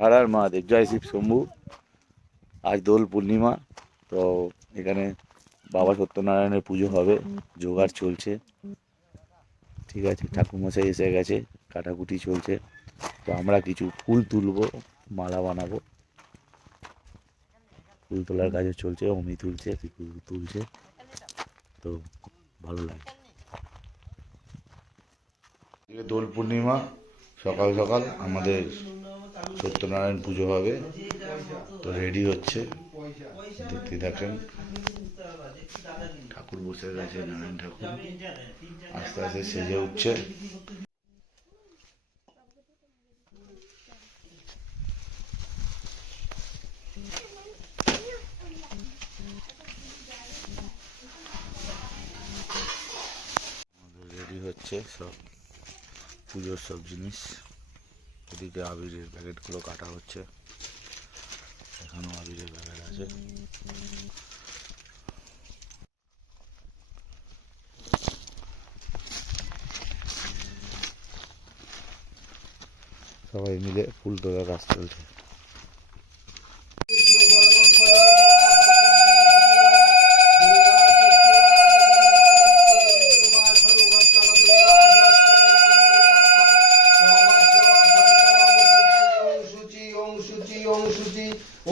हर हर महादेव, जय शिव शंभू। आज দোল পূর্ণিমা, তো এখানে বাবা সত্যনারায়ণের পুজো হবে, জোগাড় চলছে। ঠিক আছে, ঠাকুরমশাই এসে গেছে, কাটাকুটি চলছে। তো আমরা কিছু ফুল তুলবো, মালা বানাবো। ফুল তোলার কাজও চলছে, অমি তুলছে, পিকু তুলছে। তো ভালো লাগে। দোল পূর্ণিমা, সকাল সকাল আমাদের সত্যনারায়ণ পুজো হবে, তো রেডি হচ্ছে, দেখতে থাকেন। ঠাকুর বসে গেছে, নারায়ণ ঠাকুর আস্তে আস্তে সেজে উঠছে। রেডি হচ্ছে সব পুজোর সব জিনিস। এদিকে আবিরের প্যাকেটগুলো কাটা হচ্ছে, এখানেও আবিরের প্যাকেট আছে। সবাই মিলে ফুল তোলার কাজ চলছে।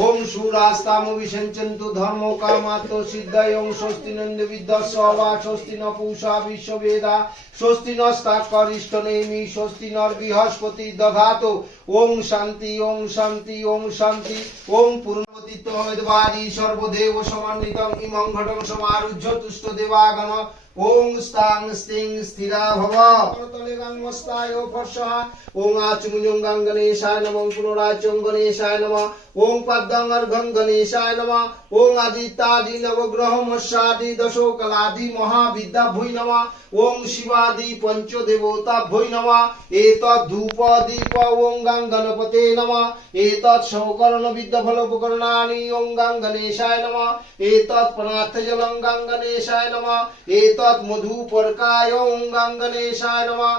ओम शूरास्ताम विशंचन्तु धर्मो कामातो सिद्धय ओम स्वस्ति नंद विद्यास्वा स्वस्ति न पूषा विश्ववेदा स्वस्ति नस्ताकरिष्ठनेमि स्वस्ति नर बृहस्पति दधातु ओम शांति ओम शांति ओम शांति ओम पूर्णवतित्वमेदवादी सर्वदेव समन्वितं इमं घटं समारुह्य तुष्ट देवागण ओम स्तांग स्तिंग स्थिरा भव करतले गंगस्तायो फर्षः ओम आचमुञ्जं गणेशाय नमः पुनराचं गणेशाय नमः ओम पद्मं अर्घं गणेशाय नमः ओम आदित्यादि नवग्रहमस्यादि दशोकलादि महाविद्याभ्यो नमः ओम शिवादि पंचदेवताभ्यो नमः एतत् धूप दीप ओम गणपते नमः एतत् शौकर्ण विद्याफलोपकरणानि ओम गणेशाय नमः एतत् पनार्थजलं गणेशाय नमः एतत् मधुपर्काय ओम गणेशाय नमः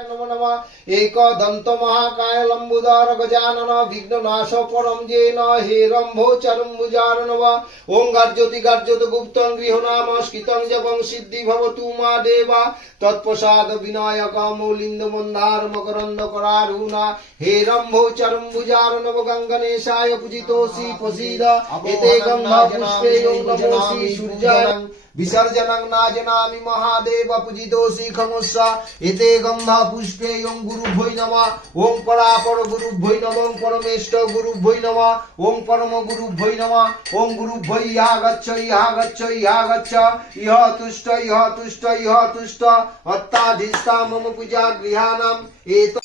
नमो नमः एकदंत महाकाय लंबोदर गजानन विघ्ननाश परम जेन हेरंभो चरम्बुजार नमः ओम गर्जति गर्जत गुप्तं गृहनाम स्कितं जपं सिद्धि भवतु मा देवा तत्प्रसाद विनायक मौलिंद मंदार मकरंद करारुणा हेरंभो चरम्बुजार नव गंगणेशाय पूजितोषि प्रसीद एते गंधा पुष्पे ओम नमोसि सूर्याय विसर्जनं नाजनामि महादेव पूजितोषि खमुस्सा एते गंधा पुष्पे ओम गुरुभ्यो नमः ओम परापर गुरुभ्यो नमः ओम परमेष्ठ गुरुभ्यो नमः ओम परम गुरुभ्यो नमः ओम गुरुभ्यो इहा गच्छ इहा गच्छ इहा गच्छ इह तुष्ट इह तुष्ट इह तुष्ट अत्ताधिष्ठा मम पूजा गृहाणाम एत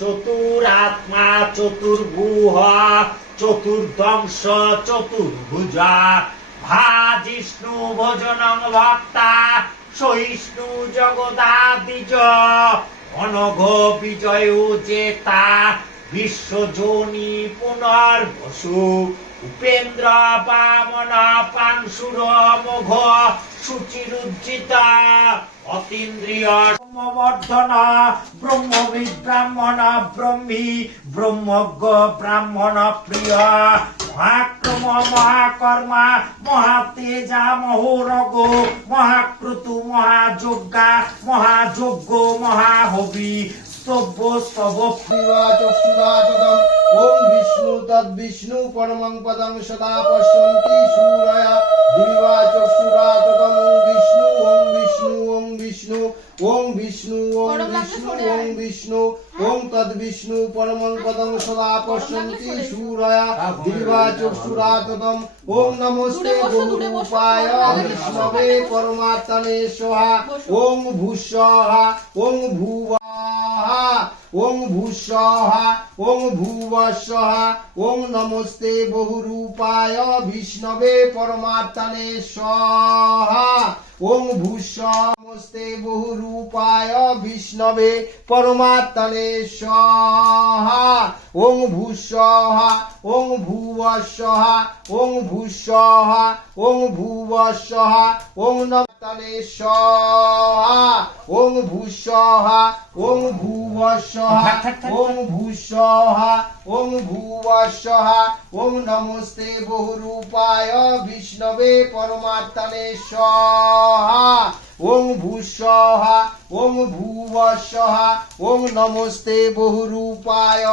चतुरात्मा चतुर्भुह चतुर्दंश चतुर्भुजा भाजिष्णु भोजनं भक्ता सहिष्णु जगदादिज अनघ विजय चेता विश्वजोनि पुनर्वसु उपेन्द्र वामन पांशुर मोघ शुचिरुज्जिता अतीन्द्रिय ব্রহ্মবর্ধন ব্রহ্মবিদ ব্রাহ্মণ ব্রহ্মী ব্রহ্মজ্ঞ ব্রাহ্মণ প্রিয় মহাক্রম মহাকর্মা মহাতেজা মহোরগ মহাক্রতু মহাযজ্ঞা মহাযজ্ঞ মহাহবি স্তব্য স্তব চক্ষুরাতদম ওম বিষ্ণু তদ্বিষ্ণু পরমং পদং সদা পশ্যন্তি সূরয়া দিবা চক্ষুরাতদম ওম বিষ্ণু ওম বিষ্ণু ওম বিষ্ণু ওম বিষ্ণু ওম বিষ্ণু ওম বিষ্ণু ওম তদ্বিষ্ণু পরমং পদং সদা পশ্যন্তি সূরয়া দিবা চক্ষুরাতদম ওম নমস্তে বহুরূপায় বিষ্ণবে পরমাত্মনে স্বাহা ওম ভূস্বাহা ওম ভুবঃ ওং ভূস্বাহা ওং ভুবঃস্বাহা ওং নমস্তে বহুরূপায় বিষ্ণবে পরমাত্মনে স্বাহা ওং ভূস্বাহা নমস্তে বহুরূপায় বিষ্ণবে পরমাত্মনে স্বাহা ওং ভূস্বাহা ওং ভুবঃস্বাহা ওং ভূস্বাহা ওং ভুবঃস্বাহা ওং নমস্তে স্বাহা ওং ভূস্বাহা ওং ভুবঃস্বাহা ওং ভূস্বাহা ওং ভুবঃস্বাহা ওং নমস্তে বহুরূপায় বিষ্ণবে পরমাত্মনে স্বাহা ওং ভূস্বাহা ওং ভুবঃস্বাহা ওং নমস্তে বহুরূপায়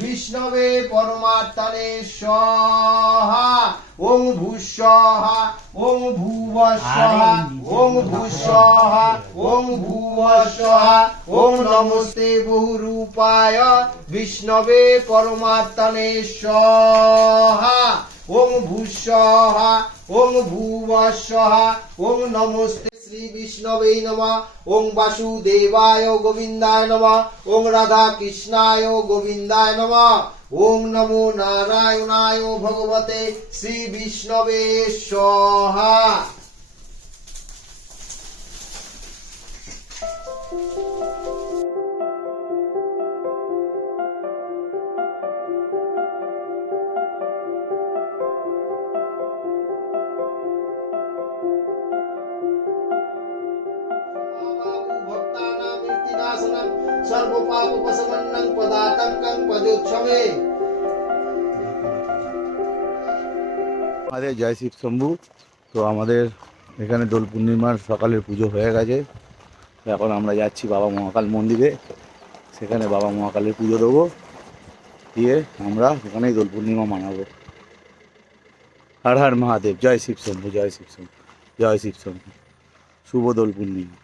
বিষ্ণবে পরমাত্মনে স্বাহা ওং ভূস্বাহা ওং ভুবঃস্বাহা ওং ভূস্বাহা ওং ভুবঃস্বাহা ওং নমস্তে বহুরূপায় বিষ্ণবে পরমাত্মনে স্বাহা ওং ভূস্বাহা ওং ভুবঃস্বাহা ওং নমস্তে শ্রী বিষ্ণবে নমঃ ওং বাসুদেবায় গোবিন্দায় নমঃ ওং রাধা কৃষ্ণায় গোবিন্দায় নমঃ ওং নমো নারায়ণায় ভগবতে শ্রী বিষ্ণবে স্বাহা সর্বপাপোপশমন্যং পদাতঙ্কং পদোচ্ছমে আমাদের জয় শিব শম্ভু। তো আমাদের এখানে দোল পূর্ণিমার সকালের পুজো হয়ে গেছে। এখন আমরা যাচ্ছি বাবা মহাকাল মন্দিরে, সেখানে বাবা মহাকালের পুজো দেবো, দিয়ে আমরা সেখানেই দোল পূর্ণিমা মানাবো। হর হর মহাদেব, জয় শিব শম্ভু, জয় শিব শম্ভু, জয় শিব শম্ভু। শুভ দোল পূর্ণিমা।